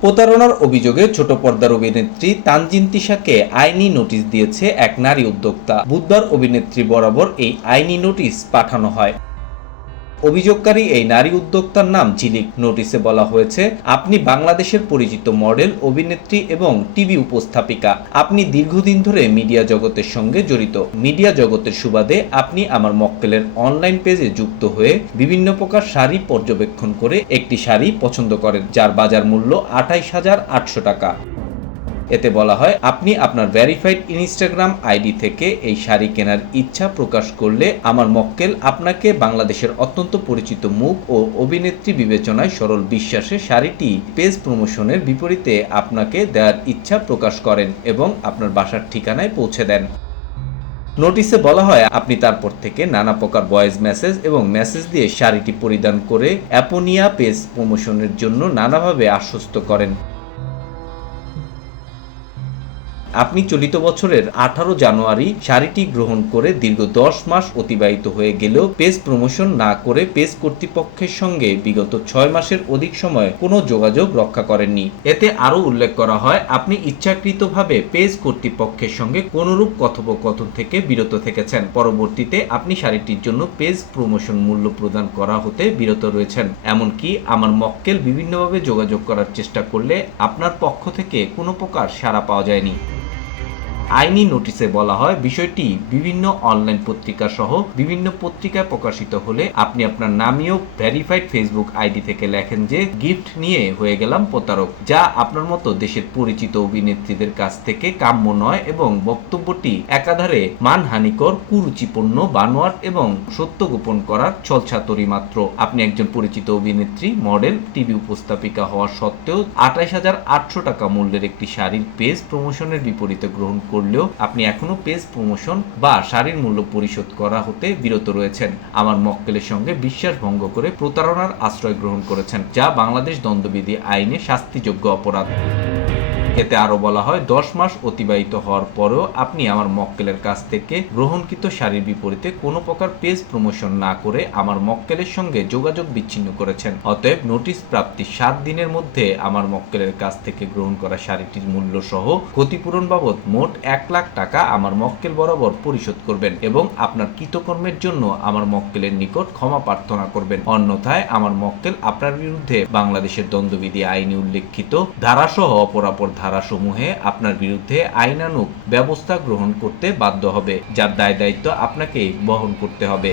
প্রতারণার অভিযোগে ছোট পর্দার অভিনেত্রী তানজিন তিশাকে আইনি নোটিশ দিয়েছে এক নারী উদ্যোক্তা। বুধবার অভিনেত্রী বরাবর এই আইনি নোটিশ পাঠানো হয়। অভিযোগকারী এই নারী উদ্যোক্তার নাম ঝিলিক। নোটিশে বলা হয়েছে, আপনি বাংলাদেশের পরিচিত মডেল, অভিনেত্রী এবং টিভি উপস্থাপিকা। আপনি দীর্ঘদিন ধরে মিডিয়া জগতের সঙ্গে জড়িত। মিডিয়া জগতের সুবাদে আপনি আমার মক্কেলের অনলাইন পেজে যুক্ত হয়ে বিভিন্ন প্রকার শাড়ি পর্যবেক্ষণ করে একটি শাড়ি পছন্দ করেন, যার বাজার মূল্য 28,800 টাকা। এতে বলা হয়, আপনি আপনার ভেরিফাইড ইনস্টাগ্রাম আইডি থেকে এই শাড়ি কেনার ইচ্ছা প্রকাশ করলে আমার মক্কেল আপনাকে বাংলাদেশের অত্যন্ত পরিচিত মুখ ও অভিনেত্রী বিবেচনায় সরল বিশ্বাসে শাড়িটি পেজ প্রমোশনের বিপরীতে আপনাকে দেওয়ার ইচ্ছা প্রকাশ করেন এবং আপনার বাসার ঠিকানায় পৌঁছে দেন। নোটিশে বলা হয়, আপনি তারপর থেকে নানা প্রকার ভয়েস মেসেজ এবং মেসেজ দিয়ে শাড়িটি পরিধান করে অ্যাপোনিয়া পেজ প্রমোশনের জন্য নানাভাবে আশ্বস্ত করেন। আপনি চলিত বছরের 18 জানুয়ারি শাড়িটি গ্রহণ করে দীর্ঘ 10 মাস অতিবাহিত হয়ে গেলেও পেজ প্রমোশন না করে পেজ কর্তৃপক্ষের সঙ্গে বিগত 6 মাসের অধিক সময় কোনো যোগাযোগ রক্ষা করেননি। এতে আরও উল্লেখ করা হয়, আপনি ইচ্ছাকৃতভাবে পেজ কর্তৃপক্ষের সঙ্গে কোনরূপ কথোপকথন থেকে বিরত থেকেছেন। পরবর্তীতে আপনি শাড়িটির জন্য পেজ প্রমোশন মূল্য প্রদান করা হতে বিরত রয়েছেন। এমনকি আমার মক্কেল বিভিন্নভাবে যোগাযোগ করার চেষ্টা করলে আপনার পক্ষ থেকে কোনো প্রকার সাড়া পাওয়া যায়নি। আইনি নোটিশে বলা হয়, বিষয়টি বিভিন্ন অনলাইন পত্রিকা সহ বিভিন্ন পত্রিকায় প্রকাশিত হলে আপনি আপনার নামীয় ভেরিফাইড ফেসবুক আইডি থেকে লেখেন যে গিফট নিয়ে হয়ে গেলাম প্রতারক, যা আপনার মতো দেশের পরিচিত অভিনেত্রীদের কাছ থেকে কাম্য নয় এবং বক্তব্যটি একাধারে মানহানিকর, কুরুচিপূর্ণ, বানোয়াট এবং সত্য গোপন করার ছলছাতুরি মাত্র। আপনি একজন পরিচিত অভিনেত্রী, মডেল, টিভি উপস্থাপিকা হওয়া সত্ত্বেও 28,800 টাকা মূল্যের একটি শাড়ির পেজ প্রমোশনের বিপরীতে গ্রহণ করলেও আপনি এখনো পেজ প্রমোশন বা শাড়ির মূল্য পরিশোধ করা হতে বিরত রয়েছেন। আমার মক্কেলের সঙ্গে বিশ্বাস ভঙ্গ করে প্রতারণার আশ্রয় গ্রহণ করেছেন, যা বাংলাদেশ দণ্ডবিধি আইনে শাস্তিযোগ্য অপরাধ। এতে আরো বলা হয়, 10 মাস অতিবাহিত হওয়ার পরেও আপনি আমার মক্কেলের কাছ থেকে গ্রহণকৃত শাড়ির বিপরীতে কোনো প্রকার পেজ প্রমোশন না করে আমার মক্কেলের সঙ্গে যোগাযোগ বিচ্ছিন্ন করেছেন। অতএব নোটিশ প্রাপ্তির 7 দিনের মধ্যে আমার মক্কেলের কাছ থেকে গ্রহণ করা শাড়িটির মূল্য সহ ক্ষতিপূরণ বাবদ মোট 1 লাখ টাকা আমার মক্কেল বরাবর পরিশোধ করবেন এবং আপনার কৃতকর্মের জন্য আমার মক্কেলের নিকট ক্ষমা প্রার্থনা করবেন। অন্যথায় আমার মক্কেল আপনার বিরুদ্ধে বাংলাদেশের দণ্ডবিধি আইনে উল্লেখিত ধারাসহ অপরাপর ধারাসমূহে আপনার বিরুদ্ধে আইনানুগ ব্যবস্থা গ্রহণ করতে বাধ্য হবে, যার দায় দায়িত্ব আপনাকে বহন করতে হবে।